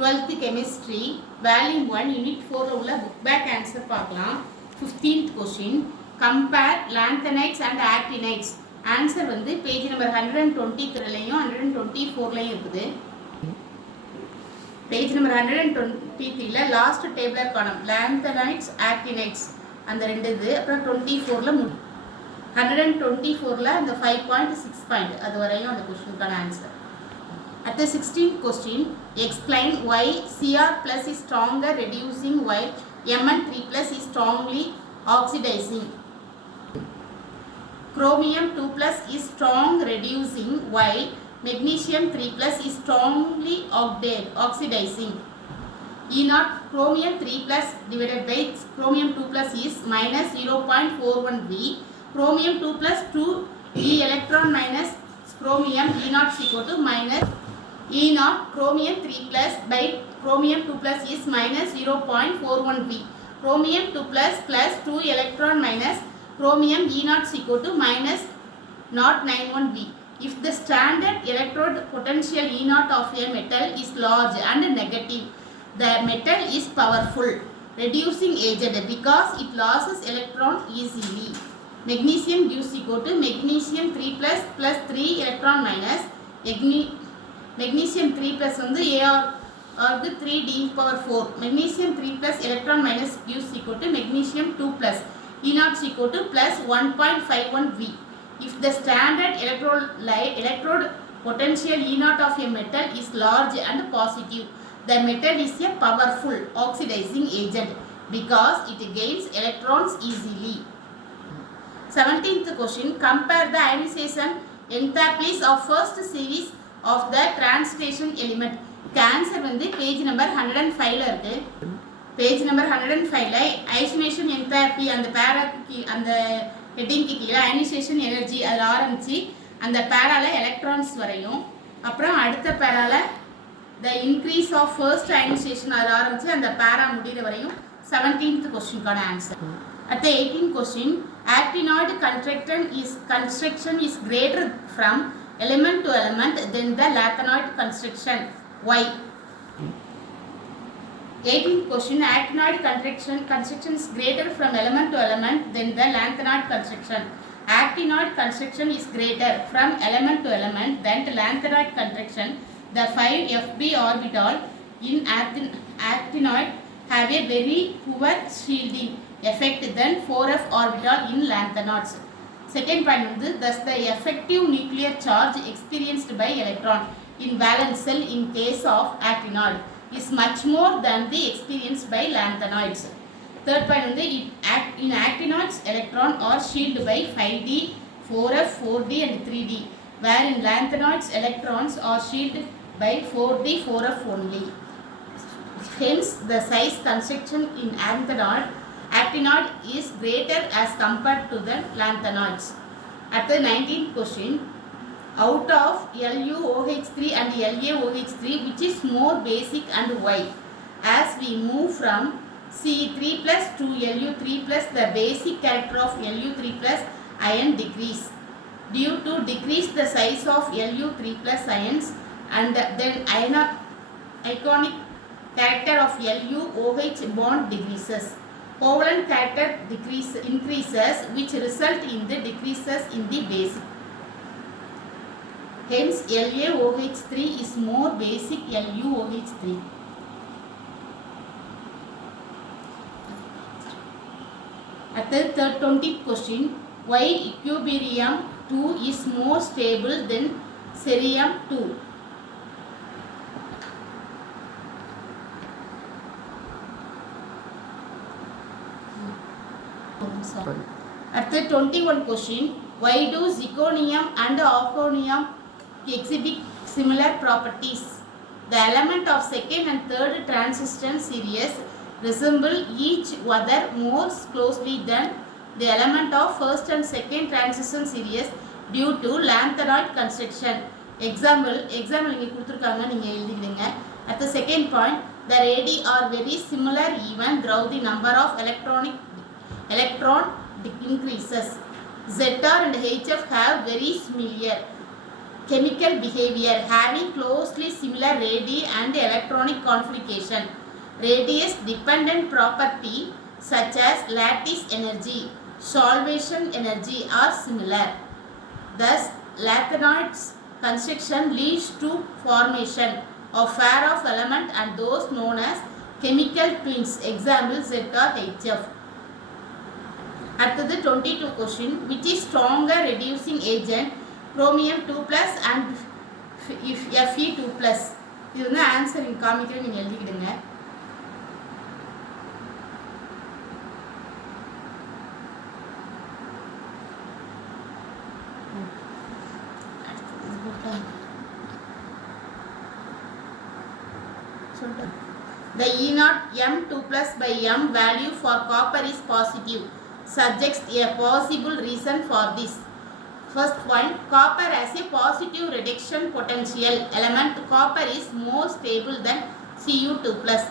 12th chemistry volume 1 unit 4 உள்ள book back answer பார்க்கலாம். 15th question compare lanthanides and actinides. answer வந்து page number 123லையும் 124லையும் இருக்குது. page number 123ல last table காணும் lanthanides actinides அந்த ரெண்டு இது அப்புறம் 24ல 124ல அந்த 5.6 பாயிண்ட் அது வரையும் அந்த क्वेश्चनக்கான answer. At the 16th question, explain why Cr plus is stronger reducing while Mn3 plus is strongly oxidizing. Chromium 2 plus is strong reducing while magnesium 3 plus is strongly oxidizing. E0 chromium 3 plus divided by chromium 2 plus is minus 0.41 V. Chromium 2 plus 2 E electron minus chromium E0 is equal to minus E0 chromium 3 plus by chromium 2 plus is minus 0.41 V. Chromium 2 plus plus 2 electron minus chromium E0 is equal to minus 0.91 V. If the standard electrode potential E0 of a metal is large and negative, the metal is powerful reducing agent because it loses electrons easily. Magnesium gives equal to magnesium 3 plus plus 3 electron minus magnesium 3 plus வந்து or the 3d power 4. Magnesium 3 plus electron minus gives equal to magnesium 2 plus E0 is equal to plus 1.51 V. If the standard electrode potential E0 of a metal is large and positive, the metal is a powerful oxidizing agent because it gains electrons easily. 17th question, compare the ionization enthalpies of first series of the transition element. Answer வந்து page number 105ல இருக்கு. page number 105ல ionization enthalpy அந்த பேராக்கு அந்த ஹெட்டிங்க்கு கீழே ionization energy அதில் ஆரம்பித்து அந்த பேரால electrons வரையும் அப்புறம் அடுத்த பேரால the increase of first ionization அதில் ஆரம்பித்து அந்த பேரா முடிகிற வரையும் 17th questionக்கான answer. At the 18th question, actinoid construction is greater from element to element than the lanthanoid construction. Why? 18th question, actinoid construction is greater from element to element than the lanthanoid construction. Actinoid construction is greater from element to element than the lanthanoid construction. The 5 Fb orbital in actinoid have a very poor shielding effect than 4f orbital in lanthanoids. Second point வந்து thus the effective nuclear charge experienced by electron in valence shell in case of actinoid is much more than the experienced by lanthanoids. Third point வந்து in actinoids electron are shielded by 5d, 4f, 4d and 3d, where in lanthanoids electrons are shielded by 4d, 4f only. Hence the size construction in actinoid is greater as compared to the lanthanoids. At the 19th question, out of LuOH3 and LaOH3 which is more basic and why? As we move from C3 plus to Lu3 plus, the basic character of Lu3 plus ion decrease due to decrease the size of Lu3 plus ions, and then ionic character of LuOH bond decreases. Covalent character increases which result in the decreases in the basic. Hence LaOH3 is more basic LuOH3. At the 20th question, why ytterbium 2 is more stable than cerium 2? At the 21st question, why do zirconium and zirconium exhibit similar properties? The element of second and third transistor series resemble each other more closely than the element of first and second transistor series due to lanthanoid construction. Example இங்கே கொடுத்துருக்காங்க நீங்கள் எழுதிக்கிறீங்க. At the second point, the radii are very similar even though the number of electron increases. Zr and Hf have very chemical behavior having closely similar radii and electronic configuration. Radius dependent property such as lattice energy, solvation energy are similar. Thus, Lyapunov construction leads to formation of pair of element and those known as chemical twins. Example Z or HF. அடுத்தது 22 question. Which is stronger reducing agent? Chromium 2 plus and Fe 2 plus. இது வந்து answer இங்க காமிக்கிறேன், நீங்க எழுதிக்கிடுங்க. The E0 M2 plus by M value for copper is positive. Suggests a possible reason for this. First point, copper has a positive reduction potential element. Copper is more stable than Cu2 plus.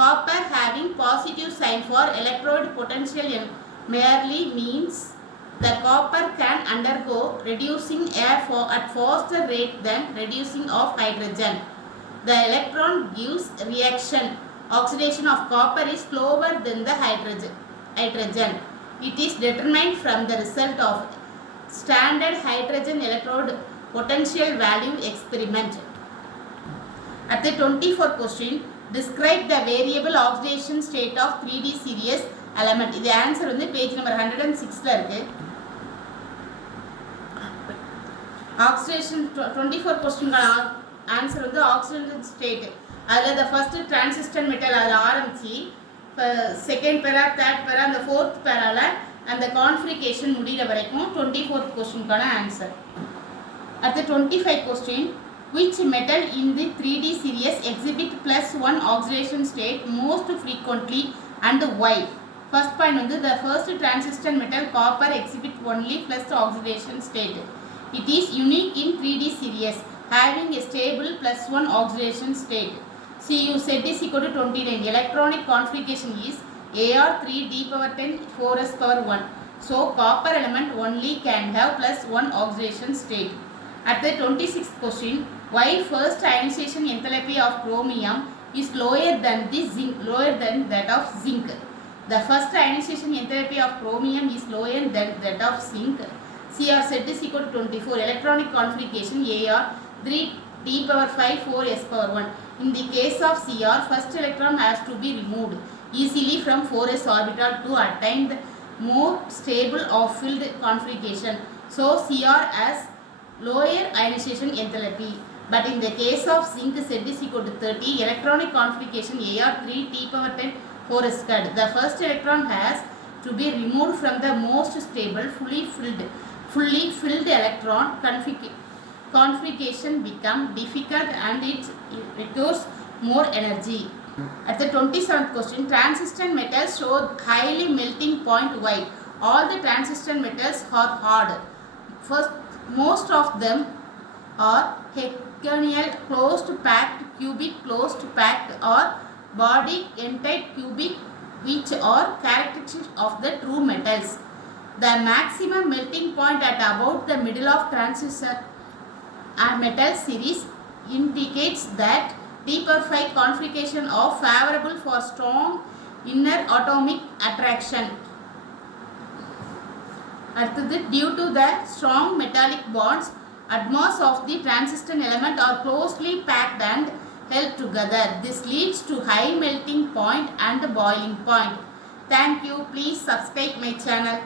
Copper having positive sign for electrode potential merely means the copper can undergo reducing air at faster rate than reducing of hydrogen. The electron gives reaction. Oxidation of copper is slower than the hydrogen. It is determined from the result of standard hydrogen electrode potential value experiment. At the 24th question, describe the variable oxidation state of 3D series element. The answer on the page number 106 la irukku. Oxidation 24th question answer வந்து oxidation state. அதில் the first transistor metal அதில் ஆரம்பிச்சு second பேரா third பேரா அந்த fourth பேரால அந்த configuration முடிகிற வரைக்கும் 24th கொஸ்டினுக்கான ஆன்சர். அடுத்து 25 question, which metal in the 3D series exhibit +1 oxidation state most frequently and why? First point வந்து the first transistor metal copper exhibit only plus oxidation state. It is unique in 3D series having a stable +1 oxidation state. Cu Z is equal to 29. Electronic configuration is Ar3d^10 4s^1. So copper element only can have +1 oxidation state. At the 26th question, why first ionization enthalpy of chromium is lower than that of zinc? The first ionization enthalpy of chromium is lower than that of zinc. Cr Z is equal to 24. Electronic configuration Ar3d^5 4s^1. In the case of Cr, first electron has to be removed easily from 4s orbital to attain the more stable or filled configuration. So Cr has lower ionization enthalpy. But in the case of zinc, Z is equal to 30. Electronic configuration Ar3d^10 4s². The first electron has to be removed from the most stable fully filled electron configuration become difficult and it requires more energy. At the 27th question, transistor metals show highly melting point. Why? All the transistor metals are hard. First, most of them are hexagonal closed packed, cubic closed packed or body n-type cubic, which are characteristics of the true metals. The maximum melting point at about the middle of transistor and metal series indicates that d^5 configuration are favorable for strong inner atomic attraction. Due to the strong metallic bonds, atoms of the transistor element are closely packed and held together. This leads to high melting point and boiling point. Thank you. Please subscribe my channel.